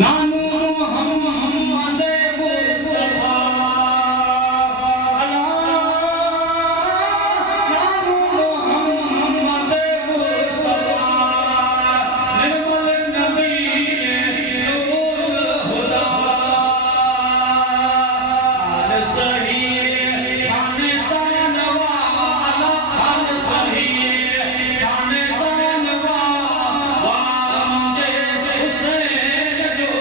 नानू मोहम्मद मुस्तफा नानू मोहम्मद मुस्तफा निर्मल नबी नूरुल हुदा आल सही खानदान वाला खान सही खानदान वाला मुझे हुसैन जो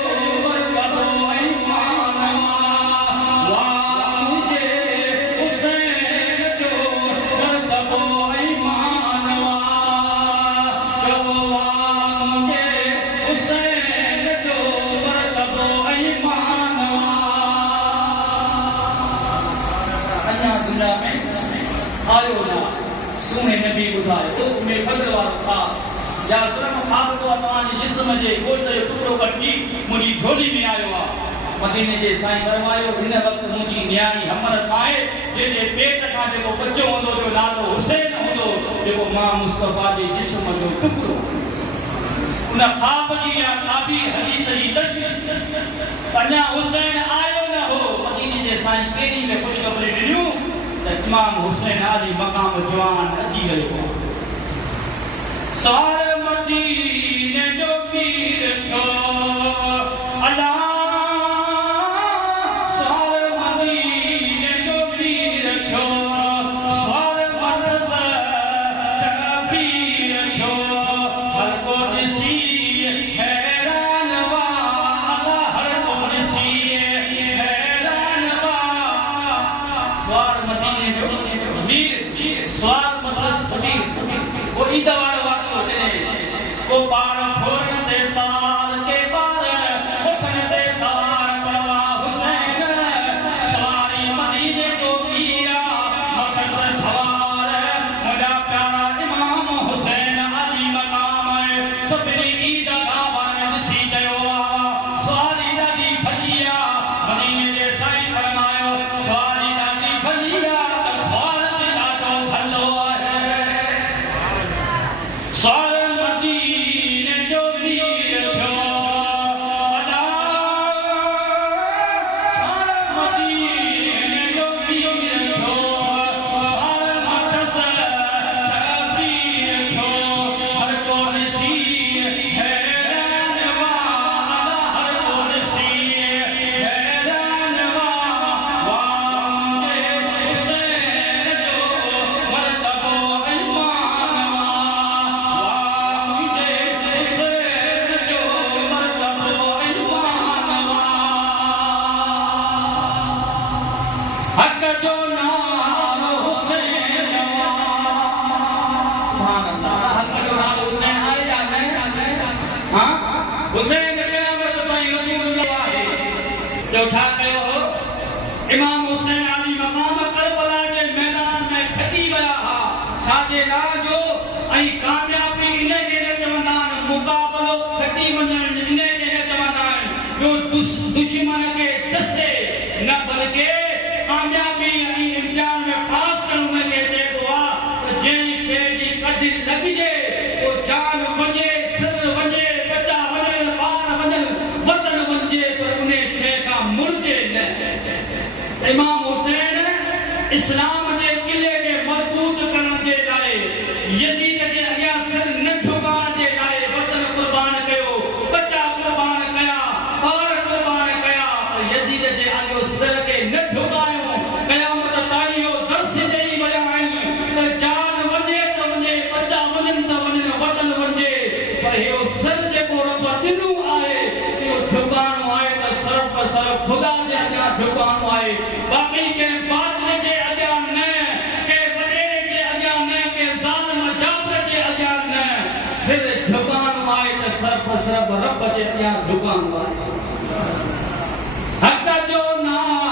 मरतबो ईमान वाला मुझे हुसैन जो मरतबो ईमान वाला मुझे हुसैन जो मरतबो ईमान अन्या दुनिया में आयो ना सुने नबी ॿुधाए उत में फज़ल वारो था या सिर्फ़ खाधो तव्हांजे जिस्म जे गोश्त जो टुकड़ो कटी मुंहिंजी झोली में आयो आहे मदीने जे साईं फरमायो हिन वक़्तु मुंहिंजी न्याणी हमर साए जंहिंजे पेट खां जेको बचो हूंदो जो नालो हुसैन हूंदो जेको मां मुस्तफ़ा जे जिस्म जो टुकड़ो उन ख़्वाब जी या ताबीर हदीस जी तशरीह अञा हुसैन आयो न हो मदीने जे साईं पहिरीं में ख़ुशख़बरी ॾिनियूं त इमाम हुसैन आली मक़ाम जवान अची वियो सवार मदीने जो पीर छो अला सवार मदीने जो पीर छो सवार मदस चढ़ा पीर छो हर को ॾिसी हैरान वाला हर को ॾिसी हैरान वाला सवार मदीने जो पीर सवार मदस पीर वो ईद वारो वाक़िओ ॾिने को ॿार फोड़न ते सवार के ॿार उठन ते सवार पवा हुसैन सवारी मदीने जो पीर मथन ते सवार मुंहिंजा प्यारा इमाम हुसैन अली मक़ाम सभिनी ईद गाहवान ॾिसी चयो सवारी ॾाढी भली मदीने जे साईं फरमायो सवारी ॾाढी भली सवार बि ॾाढो भलो आहे सवार मदीने जो पीर थियो अला सवार मदीने जो पीर थियो सवार मदस चढ़ा पीर थियो हर को ॾिसी हैरान वाला हर को ॾिसी हैरान वाला मुंहिंजे हुसैन जो मरतबो ईमान मुझे हुसैन जो मरतबो ईमान हक जो नाम हुसैन सुभान अल्लाह हक जो नाम हुसैन आहे या न हां हुसैन क़यामत ताईं रसूलुल्लाह आहे जो छा कयो हो इमाम हुसैन अली मक़ाम करबला जे मैदान में खटी विया हा छाजे लाइ जो ऐं कामयाबी इन जे न चवंदा आहिनि मुक़ाबलो खटी वञण इन जे न चवंदा आहिनि जो दुश्मन खे दसे न बल्कि कामयाबी ऐं इम्तिहान में पास करण खे चइबो आहे त जंहिं शइ जी कढ लॻिजे उहो जान वञे सिर वञे बचा वञनि ॿार वञनि वतन वञिजे पर उन शइ खां मुड़िजे न इमाम हुसैन इस्लाम जे क़िले खे मज़बूत करण जे लाइ यज़ीद जे अॻियां सिर न झुकाइण जे लाइ वतन क़ुर्बान कयो बचा क़ुर्बान कया ॿार क़ुर्बान कया पर यज़ीद जे अॻियो सिर खे न झुकायो क़यामत ताईं इहो दर्स ॾेई विया आहिनि त जान वञे त वञे बचा वञनि त वञनि वतन वञे पर इहो सिर जेको रब ॾिनो आहे इहो झुकाइणो आहे त सिर्फ़ ख़ुदा जे अॻियां झुकाइणो आहे बाक़ी कंहिं बातिल जे अॻियां न कंहिं वॾेरे जे अॻियां न कंहिं ज़ालिम जाबिर जे अॻियां न सिर झुकाइणो आहे त सिर्फ़ रब जे अॻियां झुकाइणो आहे हक़ जो नाम